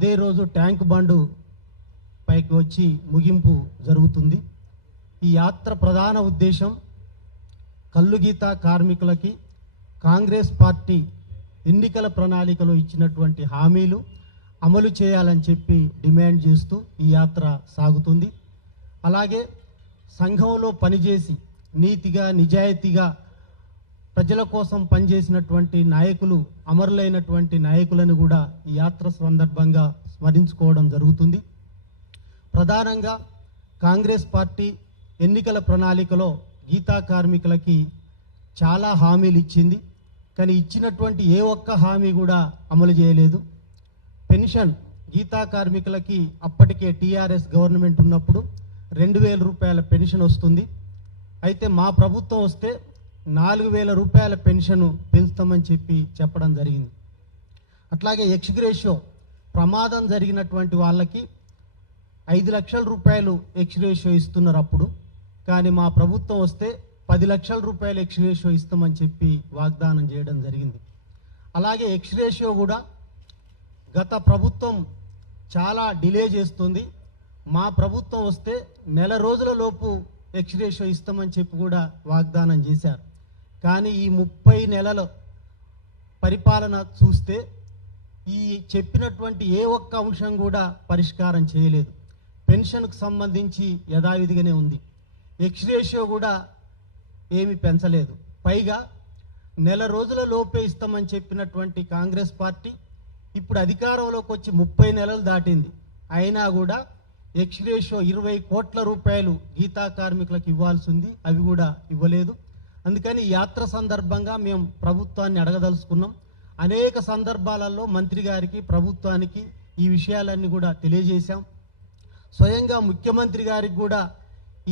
అదే రోజు ట్యాంక్ బండు పైకి వచ్చి ముగింపు జరుగుతుంది. ఈ యాత్ర ప్రధాన ఉద్దేశం కల్లుగీత కార్మికులకి కాంగ్రెస్ పార్టీ ఎన్నికల ప్రణాళికలో ఇచ్చినటువంటి హామీలు అమలు చేయాలని చెప్పి డిమాండ్ చేస్తూ ఈ యాత్ర సాగుతుంది. అలాగే సంఘంలో పనిచేసి నీతిగా నిజాయితీగా ప్రజల కోసం పనిచేసినటువంటి నాయకులు, అమరులైనటువంటి నాయకులను కూడా ఈ యాత్ర సందర్భంగా స్మరించుకోవడం జరుగుతుంది. ప్రధానంగా కాంగ్రెస్ పార్టీ ఎన్నికల ప్రణాళికలో గీతా కార్మికులకి చాలా హామీలు ఇచ్చింది. కానీ ఇచ్చినటువంటి ఏ ఒక్క హామీ కూడా అమలు చేయలేదు. పెన్షన్ గీతా కార్మికులకి అప్పటికే టీఆర్ఎస్ గవర్నమెంట్ ఉన్నప్పుడు 2000 రూపాయల పెన్షన్ వస్తుంది. అయితే మా ప్రభుత్వం వస్తే 4000 రూపాయల పెన్షన్ పెంచుతామని చెప్పడం జరిగింది. అట్లాగే ఎక్స్గ్రేషియో ప్రమాదం జరిగినటువంటి వాళ్ళకి 5 లక్షల రూపాయలు ఎక్స్గ్రేషియో ఇస్తున్నారు అప్పుడు. కానీ మా ప్రభుత్వం వస్తే 10 లక్షల రూపాయలు ఎక్స్గ్రేషియో ఇస్తామని చెప్పి వాగ్దానం చేయడం జరిగింది. అలాగే ఎక్స్గ్రేషియో కూడా గత ప్రభుత్వం చాలా డిలే చేస్తుంది. మా ప్రభుత్వం వస్తే నెల రోజుల లోపు ఎక్స్గ్రేషియో ఇస్తామని చెప్పి కూడా వాగ్దానం చేశారు. కానీ ఈ 30 నెలల పరిపాలన చూస్తే ఈ చెప్పినటువంటి ఏ ఒక్క అంశం కూడా పరిష్కారం చేయలేదు. పెన్షన్కు సంబంధించి యథావిధిగానే ఉంది. ఎక్స్గ్రేషియో కూడా ఏమి పెంచలేదు. పైగా నెల రోజుల లోపే ఇస్తామని చెప్పినటువంటి కాంగ్రెస్ పార్టీ ఇప్పుడు అధికారంలోకి వచ్చి 30 నెలలు దాటింది. అయినా కూడా ఎక్స్గ్రేషియో 20 కోట్ల రూపాయలు గీతా కార్మికులకు ఇవ్వాల్సి ఉంది, అవి కూడా ఇవ్వలేదు. అందుకని యాత్ర సందర్భంగా మేము ప్రభుత్వాన్ని అడగదలుచుకున్నాం. అనేక సందర్భాలలో మంత్రి గారికి, ప్రభుత్వానికి ఈ విషయాలన్నీ కూడా తెలియజేశాం. స్వయంగా ముఖ్యమంత్రి గారికి కూడా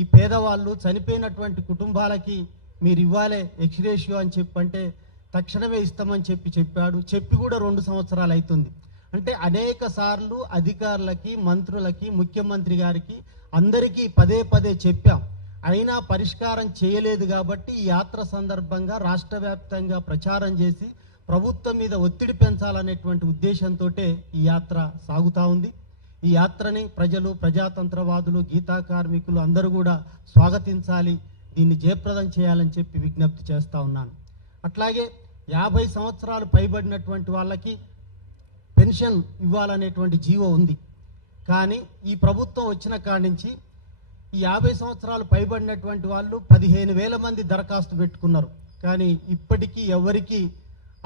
ఈ పేదవాళ్ళు, చనిపోయినటువంటి కుటుంబాలకి మీరు ఇవ్వాలే ఎక్స్గ్రేషియో అని చెప్పంటే తక్షణమే ఇస్తామని చెప్పాడు. చెప్పి కూడా 2 సంవత్సరాలు అవుతుంది. అంటే అనేక సార్లు అధికారులకి, మంత్రులకి, ముఖ్యమంత్రి గారికి అందరికీ పదే పదే చెప్పాం. అయినా పరిష్కారం చేయలేదు. కాబట్టి ఈ యాత్ర సందర్భంగా రాష్ట్ర వ్యాప్తంగా ప్రచారం చేసి ప్రభుత్వం మీద ఒత్తిడి పెంచాలనేటువంటి ఉద్దేశంతో ఈ యాత్ర సాగుతూ ఉంది. ఈ యాత్రని ప్రజలు, ప్రజాతంత్రవాదులు, గీతా కార్మికులు అందరూ కూడా స్వాగతించాలి, దీన్ని జయప్రదం చేయాలని చెప్పి విజ్ఞప్తి చేస్తూ ఉన్నాను. అట్లాగే 50 సంవత్సరాలు పైబడినటువంటి వాళ్ళకి పెన్షన్ ఇవ్వాలనేటువంటి జీవో ఉంది. కానీ ఈ ప్రభుత్వం వచ్చిన కాడి నుంచి ఈ 50 సంవత్సరాలు పైబడినటువంటి వాళ్ళు 15,000 మంది దరఖాస్తు పెట్టుకున్నారు. కానీ ఇప్పటికీ ఎవరికి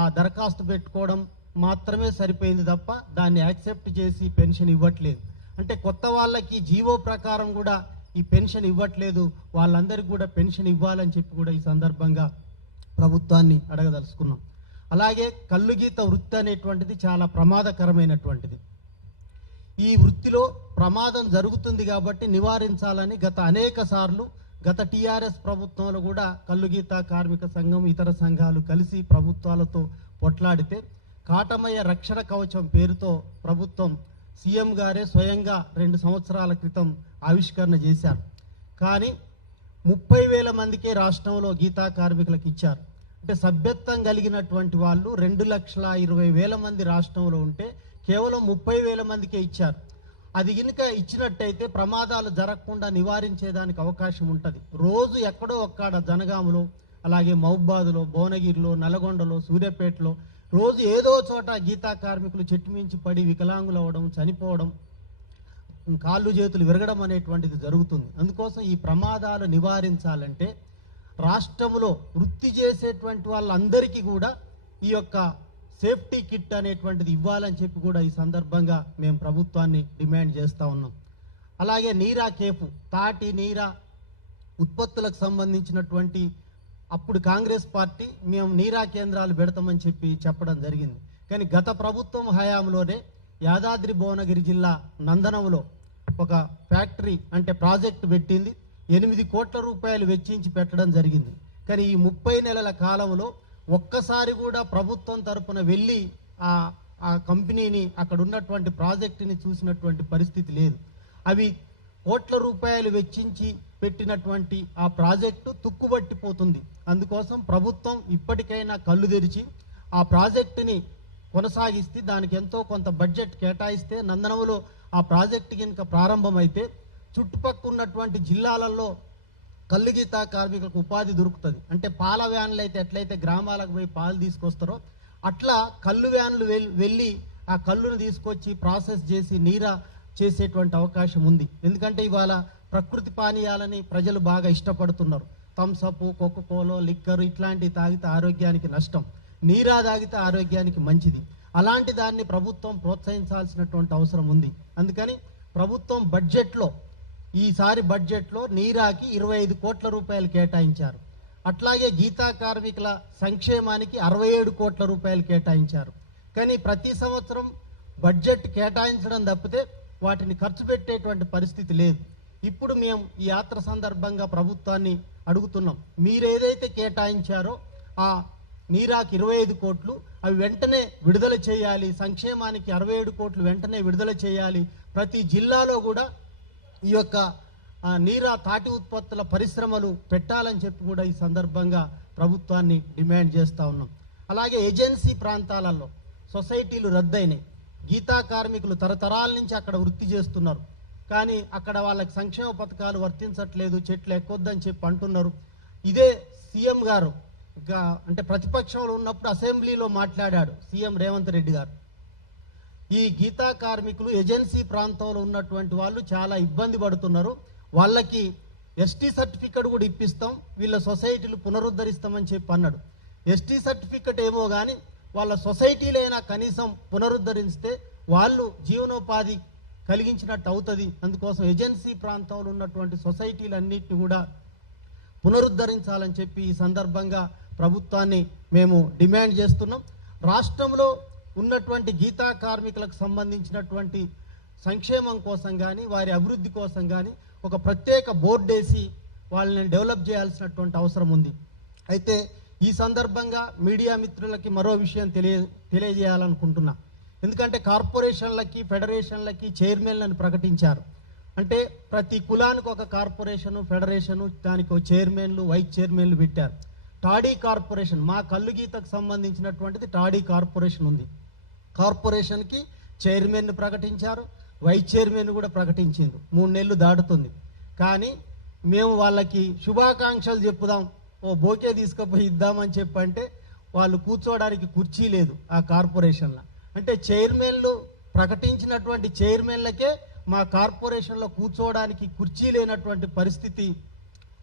ఆ దరఖాస్తు పెట్టుకోవడం మాత్రమే సరిపోయింది తప్ప దాన్ని యాక్సెప్ట్ చేసి పెన్షన్ ఇవ్వట్లేదు. అంటే కొత్త వాళ్ళకి జీవో ప్రకారం కూడా ఈ పెన్షన్ ఇవ్వట్లేదు. వాళ్ళందరికీ కూడా పెన్షన్ ఇవ్వాలని చెప్పి కూడా ఈ సందర్భంగా ప్రభుత్వాన్ని అడగదలుచుకున్నాం. అలాగే కల్లుగీత వృత్తి అనేటువంటిది చాలా ప్రమాదకరమైనటువంటిది. ఈ వృత్తిలో ప్రమాదం జరుగుతుంది కాబట్టి నివారించాలని అనేక సార్లు గత టీఆర్ఎస్ ప్రభుత్వంలో కూడా కల్లుగీత కార్మిక సంఘం, ఇతర సంఘాలు కలిసి ప్రభుత్వాలతో పొట్లాడితే కాటమయ్య రక్షణ కవచం పేరుతో ప్రభుత్వం, సీఎం గారే స్వయంగా 2 సంవత్సరాల క్రితం ఆవిష్కరణ చేశారు. కానీ 30,000 మందికే రాష్ట్రంలో గీతా కార్మికులకు ఇచ్చారు. అంటే సభ్యత్వం కలిగినటువంటి వాళ్ళు 2,20,000 మంది రాష్ట్రంలో ఉంటే కేవలం 30,000 మందికే ఇచ్చారు. అది కనుక ఇచ్చినట్టయితే ప్రమాదాలు జరగకుండా నివారించేదానికి అవకాశం ఉంటుంది. రోజు ఎక్కడో ఒక్కడ జనగాములో, అలాగే మహబూబాద్లో, భువనగిరిలో, నల్గొండలో, సూర్యాపేటలో రోజు ఏదో చోట గీతా కార్మికులు చెట్టు మించి పడి వికలాంగులు అవ్వడం, చనిపోవడం, కాళ్ళు చేతులు విరగడం అనేటువంటిది జరుగుతుంది. అందుకోసం ఈ ప్రమాదాలు నివారించాలంటే రాష్ట్రంలో వృత్తి చేసేటువంటి వాళ్ళందరికీ కూడా ఈ యొక్క సేఫ్టీ కిట్ అనేటువంటిది ఇవ్వాలని చెప్పి కూడా ఈ సందర్భంగా మేము ప్రభుత్వాన్ని డిమాండ్ చేస్తూ ఉన్నాం. అలాగే నీరా కేఫ్, తాటి నీరా ఉత్పత్తులకు సంబంధించినటువంటి అప్పుడు కాంగ్రెస్ పార్టీ మేము నీరా కేంద్రాలు పెడతామని చెప్పడం జరిగింది. కానీ గత ప్రభుత్వం హయాంలోనే యాదాద్రి భువనగిరి జిల్లా నందనంలో ఒక ఫ్యాక్టరీ అంటే ప్రాజెక్టు పెట్టింది. 8 కోట్ల రూపాయలు వెచ్చించి పెట్టడం జరిగింది. కానీ ఈ 30 నెలల కాలంలో ఒక్కసారి కూడా ప్రభుత్వం తరపున వెళ్ళి ఆ కంపెనీని, అక్కడ ఉన్నటువంటి ప్రాజెక్టుని చూసినటువంటి పరిస్థితి లేదు. అవి కోట్ల రూపాయలు వెచ్చించి పెట్టినటువంటి ఆ ప్రాజెక్టు తుక్కుబట్టిపోతుంది. అందుకోసం ప్రభుత్వం ఇప్పటికైనా కళ్ళు తెరిచి ఆ ప్రాజెక్టుని కొనసాగిస్తే దానికి ఎంతో కొంత బడ్జెట్ కేటాయిస్తే నందనములో ఆ ప్రాజెక్టు కనుక ప్రారంభమైతే చుట్టుపక్కల ఉన్నటువంటి జిల్లాలలో కల్లుగీత కార్మికులకు ఉపాధి దొరుకుతుంది. అంటే పాల వ్యాన్లు అయితే ఎట్లయితే గ్రామాలకు పోయి పాలు తీసుకొస్తారో అట్లా కళ్ళు వ్యాన్లు వెళ్ళి ఆ కళ్ళును తీసుకొచ్చి ప్రాసెస్ చేసి నీరా చేసేటువంటి అవకాశం ఉంది. ఎందుకంటే ఇవాళ ప్రకృతి పానీయాలని ప్రజలు బాగా ఇష్టపడుతున్నారు. థమ్సప్, కోకోకోలో, లిక్కర్ ఇట్లాంటివి తాగితే ఆరోగ్యానికి నష్టం, నీరా తాగితే ఆరోగ్యానికి మంచిది. అలాంటి దాన్ని ప్రభుత్వం ప్రోత్సహించాల్సినటువంటి అవసరం ఉంది. అందుకని ప్రభుత్వం బడ్జెట్లో ఈసారి బడ్జెట్లో నీరాకి 25 కోట్ల రూపాయలు కేటాయించారు. అట్లాగే గీతా కార్మికుల సంక్షేమానికి 67 కోట్ల రూపాయలు కేటాయించారు. కానీ ప్రతి సంవత్సరం బడ్జెట్ కేటాయించడం తప్పితే వాటిని ఖర్చు పెట్టేటువంటి పరిస్థితి లేదు. ఇప్పుడు మేము ఈ యాత్ర సందర్భంగా ప్రభుత్వాన్ని అడుగుతున్నాం, మీరేదైతే కేటాయించారో ఆ నీరాకి 25 కోట్లు అవి వెంటనే విడుదల చేయాలి, సంక్షేమానికి 67 కోట్లు వెంటనే విడుదల చేయాలి. ప్రతి జిల్లాలో కూడా ఈ యొక్క నీరా తాటి ఉత్పత్తుల పరిశ్రమలు పెట్టాలని చెప్పి కూడా ఈ సందర్భంగా ప్రభుత్వాన్ని డిమాండ్ చేస్తూ ఉన్నాం. అలాగే ఏజెన్సీ ప్రాంతాలలో సొసైటీలు రద్దయినాయి. గీతా కార్మికులు తరతరాల నుంచి అక్కడ వృత్తి చేస్తున్నారు, కానీ అక్కడ వాళ్ళకి సంక్షేమ పథకాలు వర్తించట్లేదు, చెట్లు ఎక్కొద్దని చెప్పి అంటున్నారు. ఇదే సీఎం గారు అంటే ప్రతిపక్షంలో ఉన్నప్పుడు అసెంబ్లీలో మాట్లాడాడు సీఎం రేవంత్ రెడ్డి గారు. ఈ గీతా కార్మికులు ఏజెన్సీ ప్రాంతంలో ఉన్నటువంటి వాళ్ళు చాలా ఇబ్బంది పడుతున్నారు, వాళ్ళకి ఎస్టీ సర్టిఫికెట్ కూడా ఇప్పిస్తాం, వీళ్ళ సొసైటీలు పునరుద్ధరిస్తామని చెప్పి అన్నాడు. ఎస్టీ సర్టిఫికెట్ ఏమో కానీ వాళ్ళ సొసైటీలైనా కనీసం పునరుద్ధరిస్తే వాళ్ళు జీవనోపాధి కలిగించినట్టు అవుతుంది. అందుకోసం ఏజెన్సీ ప్రాంతంలో ఉన్నటువంటి సొసైటీలన్నింటినీ కూడా పునరుద్ధరించాలని చెప్పి ఈ సందర్భంగా ప్రభుత్వాన్ని మేము డిమాండ్ చేస్తున్నాం. రాష్ట్రంలో ఉన్నటువంటి గీతా కార్మికులకు సంబంధించినటువంటి సంక్షేమం కోసం కానీ వారి అభివృద్ధి కోసం కానీ ఒక ప్రత్యేక బోర్డు వేసి వాళ్ళని డెవలప్ చేయాల్సినటువంటి అవసరం ఉంది. అయితే ఈ సందర్భంగా మీడియా మిత్రులకి మరో విషయం తెలియజేయాలనుకుంటున్నా. ఎందుకంటే కార్పొరేషన్లకి ఫెడరేషన్లకి చైర్మన్లను ప్రకటించారు. అంటే ప్రతి కులానికి ఒక కార్పొరేషను, ఫెడరేషను, దానికి ఒక చైర్మన్లు, వైస్ చైర్మన్లు పెట్టారు. టాడీ కార్పొరేషన్ మా కల్లుగీతకు సంబంధించినటువంటిది టాడీ కార్పొరేషన్ ఉంది. కార్పొరేషన్కి చైర్మన్ను ప్రకటించారు, వైస్ చైర్మన్ కూడా ప్రకటించారు. 3 నెలలు దాటుతుంది, కానీ మేము వాళ్ళకి శుభాకాంక్షలు చెప్పుదాం, ఓ బోకే తీసుకుపోయి ఇద్దామని చెప్పంటే వాళ్ళు కూర్చోవడానికి కుర్చీ లేదు ఆ కార్పొరేషన్లో. అంటే చైర్మన్లు ప్రకటించినటువంటి చైర్మన్లకే మా కార్పొరేషన్లో కూర్చోవడానికి కుర్చీ లేనటువంటి పరిస్థితి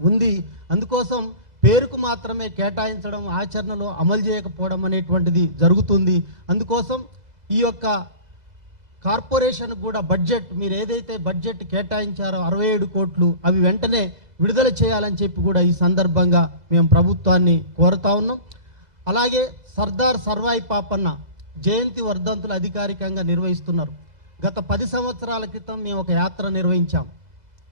ఉంది. అందుకోసం పేరుకు మాత్రమే కేటాయించడం, ఆచరణలో అమలు చేయకపోవడం అనేటువంటిది జరుగుతుంది. అందుకోసం ఈ యొక్క కార్పొరేషన్ కూడా బడ్జెట్ మీరు ఏదైతే బడ్జెట్ కేటాయించారో 67 కోట్లు అవి వెంటనే విడుదల చేయాలని చెప్పి కూడా ఈ సందర్భంగా మేము ప్రభుత్వాన్ని కోరుతా ఉన్నాం. అలాగే సర్దార్ సర్వాయి పాపన్న జయంతి వర్ధంతులు అధికారికంగా నిర్వహిస్తున్నారు. గత 10 సంవత్సరాల క్రితం మేము ఒక యాత్ర నిర్వహించాం,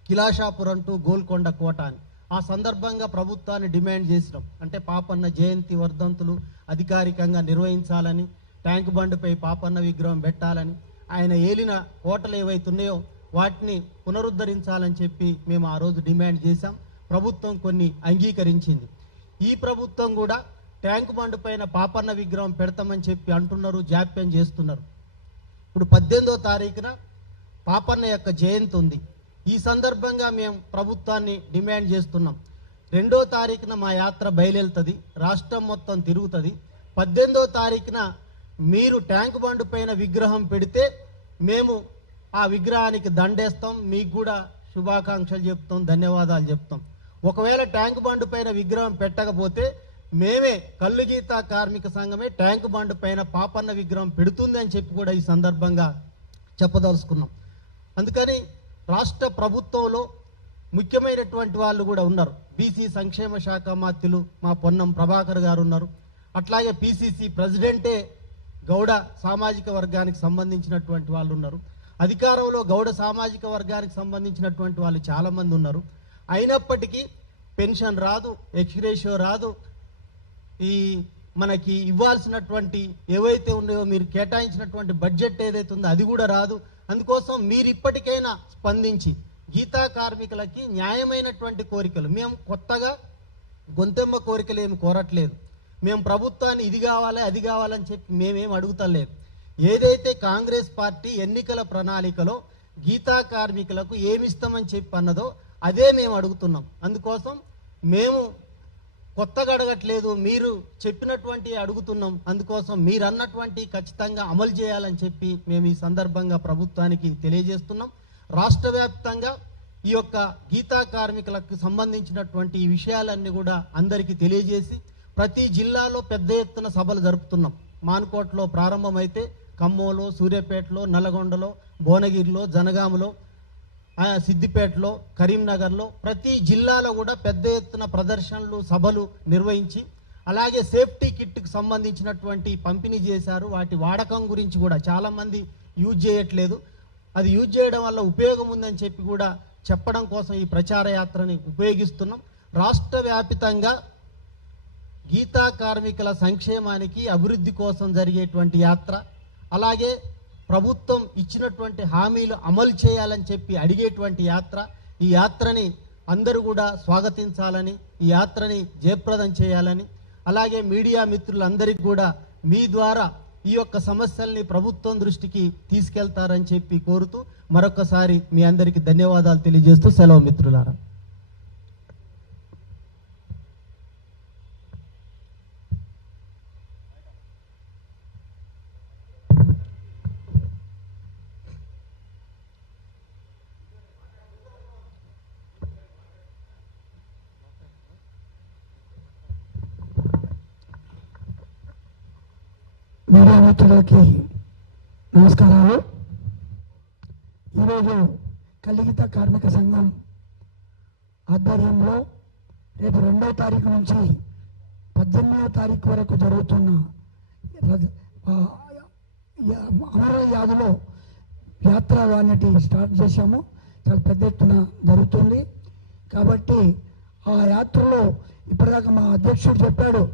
కిలాషాపురం టు గోల్కొండ కోట అని. ఆ సందర్భంగా ప్రభుత్వాన్ని డిమాండ్ చేసినాం, అంటే పాపన్న జయంతి వర్ధంతులు అధికారికంగా నిర్వహించాలని, ట్యాంక్ బండ్పై పాపన్న విగ్రహం పెట్టాలని, ఆయన ఏలిన కోటలు ఏవైతున్నాయో వాటిని పునరుద్ధరించాలని చెప్పి మేము ఆ రోజు డిమాండ్ చేశాం. ప్రభుత్వం కొన్ని అంగీకరించింది. ఈ ప్రభుత్వం కూడా ట్యాంక్ బండ్ పైన పాపన్న విగ్రహం పెడతామని చెప్పి అంటున్నారు, జాప్యం చేస్తున్నారు. ఇప్పుడు 18వ తారీఖున పాపన్న యొక్క జయంతి ఉంది. ఈ సందర్భంగా మేము ప్రభుత్వాన్ని డిమాండ్ చేస్తున్నాం, 2వ తారీఖున మా యాత్ర బయలుదేరుతుంది, రాష్ట్రం మొత్తం తిరుగుతుంది. 18వ తారీఖున మీరు ట్యాంక్ బండ్ పైన విగ్రహం పెడితే మేము ఆ విగ్రహానికి దండేస్తాం, మీకు కూడా శుభాకాంక్షలు చెప్తాం, ధన్యవాదాలు చెప్తాం. ఒకవేళ ట్యాంక్ బండ్ పైన విగ్రహం పెట్టకపోతే మేమే కల్లుగీత కార్మిక సంఘమే ట్యాంక్ బండ్ పైన పాపన్న విగ్రహం పెడుతుంది అని చెప్పి కూడా ఈ సందర్భంగా చెప్పదలుచుకున్నాం. అందుకని రాష్ట్ర ప్రభుత్వంలో ముఖ్యమైనటువంటి వాళ్ళు కూడా ఉన్నారు. బీసీ సంక్షేమ శాఖ మంత్రులు మా పొన్నం ప్రభాకర్ గారు ఉన్నారు. అట్లాగే పిసిసి ప్రెసిడెంటే గౌడ సామాజిక వర్గానికి సంబంధించినటువంటి వాళ్ళు ఉన్నారు. అధికారంలో గౌడ సామాజిక వర్గానికి సంబంధించినటువంటి వాళ్ళు చాలామంది ఉన్నారు. అయినప్పటికీ పెన్షన్ రాదు, ఎక్స్గ్రేషియో రాదు, ఈ మనకి ఇవ్వాల్సినటువంటి ఏవైతే ఉన్నాయో మీరు కేటాయించినటువంటి బడ్జెట్ ఏదైతే ఉందో అది కూడా రాదు. అందుకోసం మీరు ఇప్పటికైనా స్పందించి గీతా కార్మికులకి న్యాయమైనటువంటి కోరికలు, మేము కొత్తగా గొంతెమ్మ కోరికలు ఏమి కోరట్లేదు, మేము ప్రభుత్వాన్ని ఇది కావాలి అది కావాలని చెప్పి మేమేం అడుగుతలేదు. ఏదైతే కాంగ్రెస్ పార్టీ ఎన్నికల ప్రణాళికలో గీతా కార్మికులకు ఏమిస్తామని చెప్పి అన్నదో అదే మేము అడుగుతున్నాం. అందుకోసం మేము కొత్తగా అడగట్లేదు, మీరు చెప్పినటువంటి అడుగుతున్నాం. అందుకోసం మీరు అన్నటువంటి ఖచ్చితంగా అమలు చేయాలని చెప్పి మేము ఈ సందర్భంగా ప్రభుత్వానికి తెలియజేస్తున్నాం. రాష్ట్ర వ్యాప్తంగా ఈ యొక్క గీతా కార్మికులకు సంబంధించినటువంటి ఈ విషయాలన్నీ కూడా అందరికీ తెలియజేసి ప్రతి జిల్లాలో పెద్ద ఎత్తున సభలు జరుపుతున్నాం. మానుకోటలో ప్రారంభమైతే ఖమ్మంలో, సూర్యాపేటలో, నల్లగొండలో, భువనగిరిలో, జనగామలో, సిద్దిపేటలో, కరీంనగర్లో ప్రతి జిల్లాలో కూడా పెద్ద ఎత్తున ప్రదర్శనలు, సభలు నిర్వహించి అలాగే సేఫ్టీ కిట్కి సంబంధించినటువంటి పంపిణీ చేశారు. వాటి వాడకం గురించి కూడా చాలామంది యూజ్ చేయట్లేదు, అది యూజ్ చేయడం వల్ల ఉపయోగం ఉందని చెప్పి కూడా చెప్పడం కోసం ఈ ప్రచార యాత్రని ఉపయోగిస్తున్నాం. రాష్ట్ర వ్యాపితంగా గీతా కార్మికుల సంక్షేమానికి అభివృద్ధి కోసం జరిగేటువంటి యాత్ర, అలాగే ప్రభుత్వం ఇచ్చినటువంటి హామీలు అమలు చేయాలని చెప్పి అడిగేటువంటి యాత్ర. ఈ యాత్రని అందరూ కూడా స్వాగతించాలని, ఈ యాత్రని జయప్రదం చేయాలని, అలాగే మీడియా మిత్రులందరికీ కూడా మీ ద్వారా ఈ యొక్క సమస్యల్ని ప్రభుత్వం దృష్టికి తీసుకెళ్తారని చెప్పి కోరుతూ మరొకసారి మీ అందరికీ ధన్యవాదాలు తెలియజేస్తూ సెలవు మిత్రులారా. మీడియా మిత్రులకి నమస్కారాలు. ఈరోజు కలిగిత కార్మిక సంఘం ఆధ్వర్యంలో రేపు 2వ తారీఖు నుంచి 18వ తారీఖు వరకు జరుగుతున్న అమర యాదిలో యాత్ర అన్నిటి స్టార్ట్ చేశాము. చాలా పెద్ద ఎత్తున జరుగుతుంది కాబట్టి ఆ యాత్రలో ఇప్పటిదాకా మా అధ్యక్షుడు చెప్పాడు,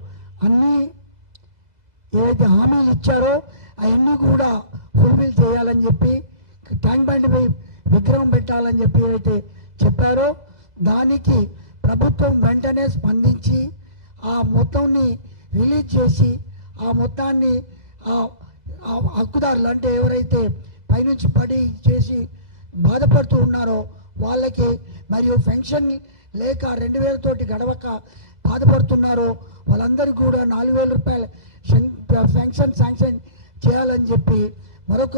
అన్నీ ఏదైతే హామీలు ఇచ్చారో అవన్నీ కూడా ఫుల్ఫిల్ చేయాలని చెప్పి, ట్యాంక్ బండ్ విగ్రహం పెట్టాలని చెప్పి ఏదైతే చెప్పారో దానికి ప్రభుత్వం వెంటనే స్పందించి ఆ మొత్తాన్ని రిలీజ్ చేసి ఆ మొత్తాన్ని హక్కుదారులు అంటే ఎవరైతే పైనుంచి పడి చేసి బాధపడుతూ ఉన్నారో వాళ్ళకి, మరియు పెన్షన్ లేక 2000 తోటి గడవక బాధపడుతున్నారో వాళ్ళందరికీ కూడా 4000 రూపాయల పెన్షన్ శాంక్షన్ చేయాలని చెప్పి మరొక